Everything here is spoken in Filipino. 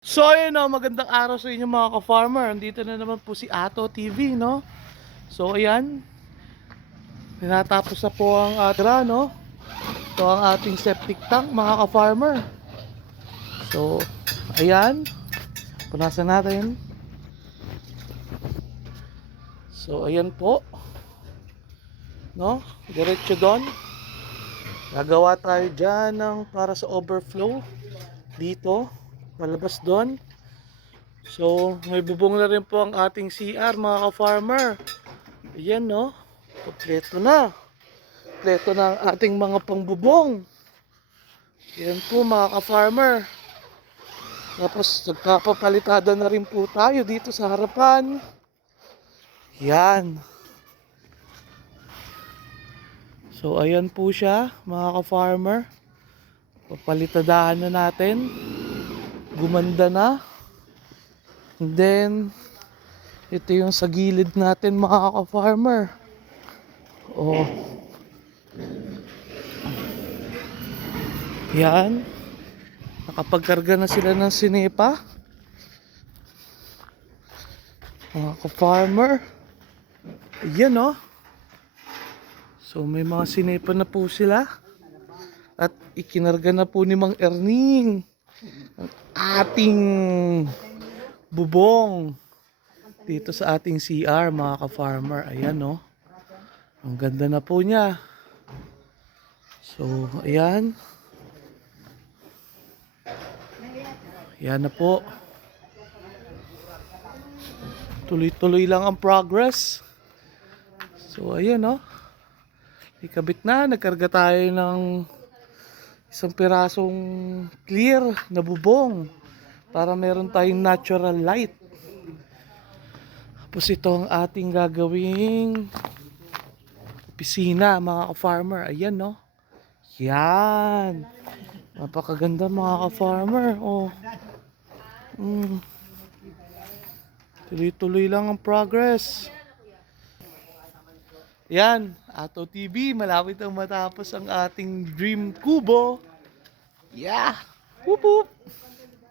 So ayun no, magandang araw sa inyo mga ka-farmer. Andito na naman po si Ato TV, no? So ayan, tinatapos na po ang atira, no? Ito ang ating septic tank mga ka-farmer. So ayan, punasan natin. So ayan po, no? Diretso doon. Gagawa tayo dyan ng para sa overflow dito, palabas doon. So may bubong na rin po ang ating CR mga ka-farmer. Ayan no, kompleto na. Kompleto na ang ating mga pangbubong. Ayan po mga ka-farmer. Tapos nagpapapalitada na rin po tayo dito sa harapan. Yan. So ayan po siya mga ka-farmer. Papalitadahan na natin. Gumanda na. And then ito yung sa gilid natin mga ka-farmer. Oh. Yan. Nakapagkarga na sila ng sinepa. Mga ka-farmer. Ayan oh. So may mga sinepa na po sila. At ikinarga na po ni Mang Erning ang ating bubong dito sa ating CR mga ka-farmer. Ayan oh. Ang ganda na po niya. So ayan. Yan na po. Tuloy-tuloy lang ang progress. So ayan oh. Ikabit na. Nagkarga tayo ng isang pirasong clear na bubong para meron tayong natural light. Tapos ito ang ating gagawing pisina mga ka-farmer. Ayan no. Yan. Napakaganda mga ka-farmer. Oh. Tuloy-tuloy lang ang progress. Yan, Ato TV, malapit ang matapos ang ating dream kubo. Yeah! Whoop whoop!